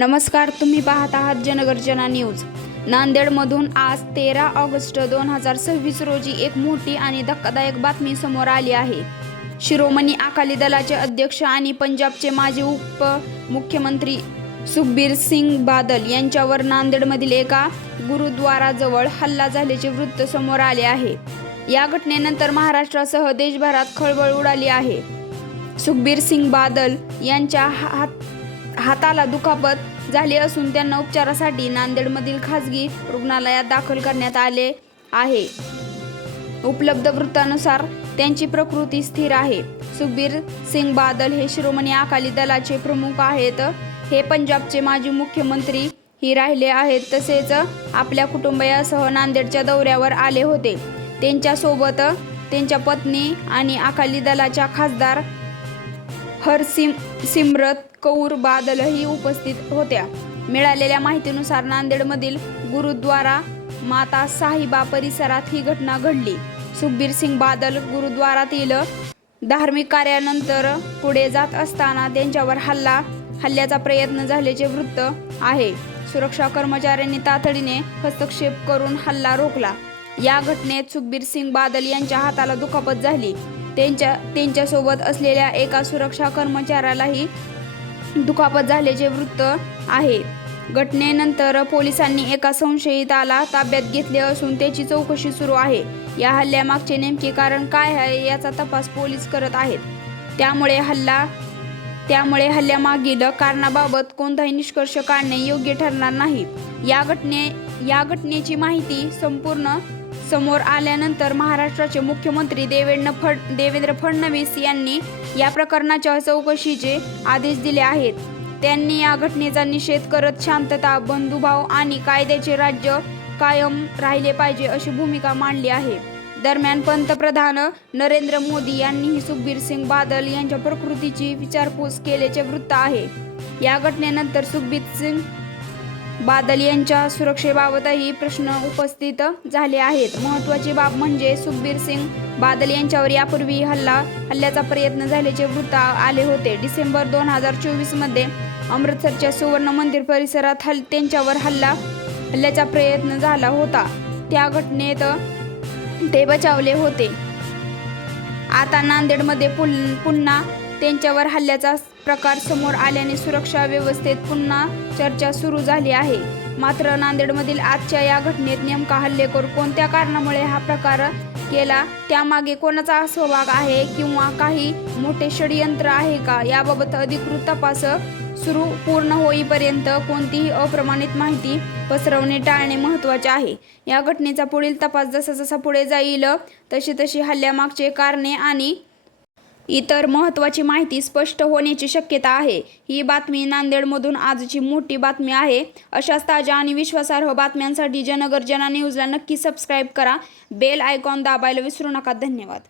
नमस्कार, तुम्ही पाहत आहात जनगर्जना न्यूज। नांदेडमधून आज 13 ऑगस्ट 2026 रोजी एक मोठी आणि धक्कादायक बातमी समोर आली आहे। शिरोमणी अकाली दलाचे अध्यक्ष आणि पंजाबचे माजी उपमुख्यमंत्री सुखबीर सिंग बादल यांच्यावर नांदेडमधील एका गुरुद्वाराजवळ हल्ला झाल्याचे वृत्त समोर आले आहे। या घटनेनंतर महाराष्ट्रासह देशभरात खळबळ उडाली आहे। सुखबीर सिंग बादल यांच्या हाताला दुखापत झाली असून त्यांना उपचारासाठी नांदेडमधील खासगी रुग्णालयात दाखल करण्यात आले आहे। उपलब्ध वृत्तानुसार त्यांची प्रकृती स्थिर आहे। सुखबीर सिंग बादल हे शिरोमणी अकाली दलाचे प्रमुख आहेत। हे पंजाबचे माजी मुख्यमंत्री ही राहिले आहेत। तसेच आपल्या कुटुंबियासह नांदेडच्या दौऱ्यावर आले होते। त्यांच्यासोबत त्यांच्या पत्नी आणि अकाली दलाच्या खासदार हरसिमरत कौर बादलही उपस्थित होत्या। मिळालेल्या माहितीनुसार नांदेडमधील गुरुद्वारा माता साहिबा परिसरात ही घटना घडली। सुखबीर सिंग बादल गुरुद्वारातील धार्मिक कार्यानंतर पुढे जात असताना त्यांच्यावर हल्ल्याचा प्रयत्न झाल्याचे वृत्त आहे। सुरक्षा कर्मचाऱ्यांनी तातडीने हस्तक्षेप करून हल्ला रोखला। या घटनेत सुखबीर सिंग बादल यांच्या हाताला दुखापत झाली। त्यांच्यासोबत असलेल्या एका सुरक्षा कर्मचाऱ्यालाही दुखापत झाल्याचे वृत्त आहे। घटनेनंतर पोलिसांनी एका संशयिताला ताब्यात घेतले असून त्याची चौकशी सुरू आहे। या हल्ल्यामागचे नेमके कारण काय आहे याचा तपास पोलीस करत आहेत। त्यामुळे हल्ल्यामागील कारणाबाबत कोणताही निष्कर्ष काढणे योग्य ठरणार नाही। या घटनेची माहिती संपूर्ण समोर आल्यानंतर महाराष्ट्राचे मुख्यमंत्री देवेंद्र फडणवीस यांनी या प्रकरणाच्या चौकशीचे आदेश दिले आहेत। त्यांनी या घटनेचा निषेध करत शांतता, बंधुभाव आणि कायद्याचे राज्य कायम राहिले पाहिजे अशी भूमिका मांडली आहे। दरम्यान पंतप्रधान नरेंद्र मोदी यांनीही सुखबीर सिंग बादल यांच्या प्रकृतीची विचारपूस केल्याचे वृत्त आहे। या घटनेनंतर सुखबीर सिंग बादल यांच्या सुरक्षेबाबतही प्रश्न उपस्थित झाले आहेत। महत्त्वाची बाब म्हणजे सुखबीर सिंग बादल यांच्यावर यापूर्वी हल्ल्याचा प्रयत्न झाल्याचे वृत्त आले होते। डिसेंबर 2024 मध्ये अमृतसरच्या सुवर्ण मंदिर परिसरात त्यांच्यावर हल्ल्याचा प्रयत्न झाला होता। त्या घटनेत ते बचावले होते। आता नांदेडमध्ये पुन्हा त्यांच्यावर हल्ल्याचा प्रकार समोर आल्याने सुरक्षा व्यवस्थेत पुन्हा चर्चा सुरू झाली आहे। मात्र नांदेडमधील आजच्या या घटनेत नेमका हल्लेखोर कोणत्या कारणामुळे हा प्रकार केला, त्यामागे कोणाचा सहभाग आहे किंवा काही मोठे षडयंत्र आहे का, याबाबत अधिकृत तपास पूर्ण होईपर्यंत कोणतीही अप्रमाणित माहिती पसरवणे टाळणे महत्त्वाचे आहे। या घटनेचा पुढील तपास जसा पुढे जाईल तशी हल्ल्यामागचे कारणे आणि इतर महत्त्वाची माहिती स्पष्ट होण्याची शक्यता आहे। ही बातमी नांदेडमधून आजची मोठी बातमी आहे। अशाच ताज्या आणि विश्वासार्ह बातम्यांसाठी जनगर्जना न्यूजला नक्की सबस्क्राईब करा। बेल आयकॉन दाबायला विसरू नका। धन्यवाद।